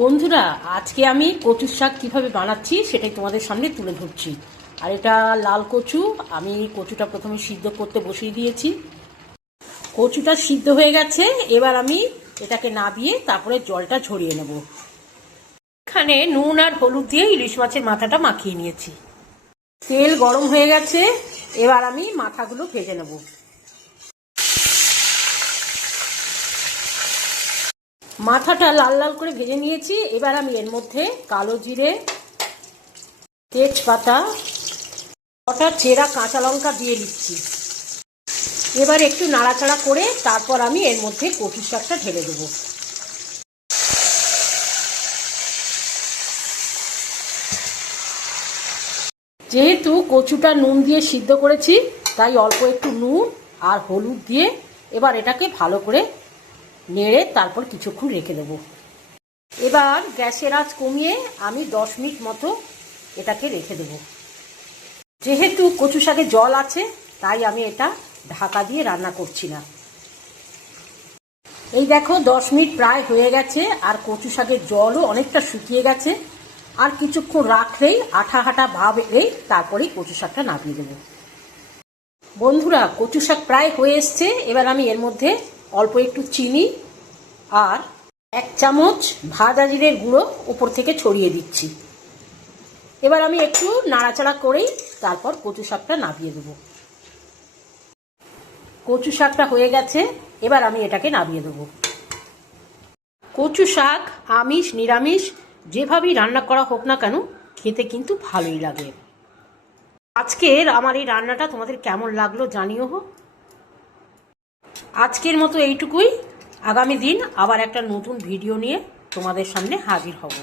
বন্ধুরা, আজকে আমি কচুর শাক কিভাবে বানাচ্ছি সেটাই তোমাদের সামনে তুলে ধরছি। আর এটা লাল কচু। আমি কচুটা প্রথমে সিদ্ধ করতে বসিয়ে দিয়েছি। কচুটা সিদ্ধ হয়ে গেছে, এবার আমি এটাকে নাবিয়ে তারপরে জলটা ঝরিয়ে নেব। এখানে নুন আর হলুদ দিয়ে ইলিশ মাছের মাথাটা মাখিয়ে নিয়েছি। তেল গরম হয়ে গেছে, এবার আমি মাথাগুলো ভেজে নেব। মাথাটা লাল লাল করে ভেজে নিয়েছি। এবার আমি এর মধ্যে কালো জিরে, তেজপাতা, কটা চেরা কাঁচা লঙ্কা দিয়ে দিচ্ছি। এবার একটু নাড়াচাড়া করে তারপর আমি এর মধ্যে কচু শাকটা ঢেলে দেব। যেহেতু কচুটা নুন দিয়ে সিদ্ধ করেছি, তাই অল্প একটু নুন আর হলুদ দিয়ে এবার এটাকে ভালো করে নেড়ে তারপর কিছুক্ষণ রেখে দেব। এবার গ্যাসের আঁচ কমিয়ে আমি 10 মিনিট মতো এটাকে রেখে দেব। যেহেতু কচু শাকে জল আছে, তাই আমি এটা ঢাকা দিয়ে রান্না করছি না। এই দেখো 10 মিনিট প্রায় হয়ে গেছে, আর কচু শাকের জলও অনেকটা শুকিয়ে গেছে। আর কিছুক্ষণ রাখলেই আঠা আঠা ভাব এলেই তারপরেই কচু শাকটা নামিয়ে দেব। বন্ধুরা, কচু শাক প্রায় হয়ে এসছে। এবার আমি এর মধ্যে অল্প একটু চিনি আর 1 চামচ ভাজা জিরের গুঁড়ো উপর থেকে ছড়িয়ে দিচ্ছি। এবার আমি একটু নাড়াচাড়া করেই তারপর কচু শাকটা নামিয়ে দেব। কচু শাকটা হয়ে গেছে, এবার আমি এটাকে নামিয়ে দেব। কচু শাক আমিষ নিরামিষ যেভাবেই রান্না করা হোক না কেন, খেতে কিন্তু ভালোই লাগে। আজকের আমার এই রান্নাটা তোমাদের কেমন লাগলো জানিও। আজকের মতো এইটুকুই। আগামী দিন আবার একটা নতুন ভিডিও নিয়ে তোমাদের সামনে হাজির হব।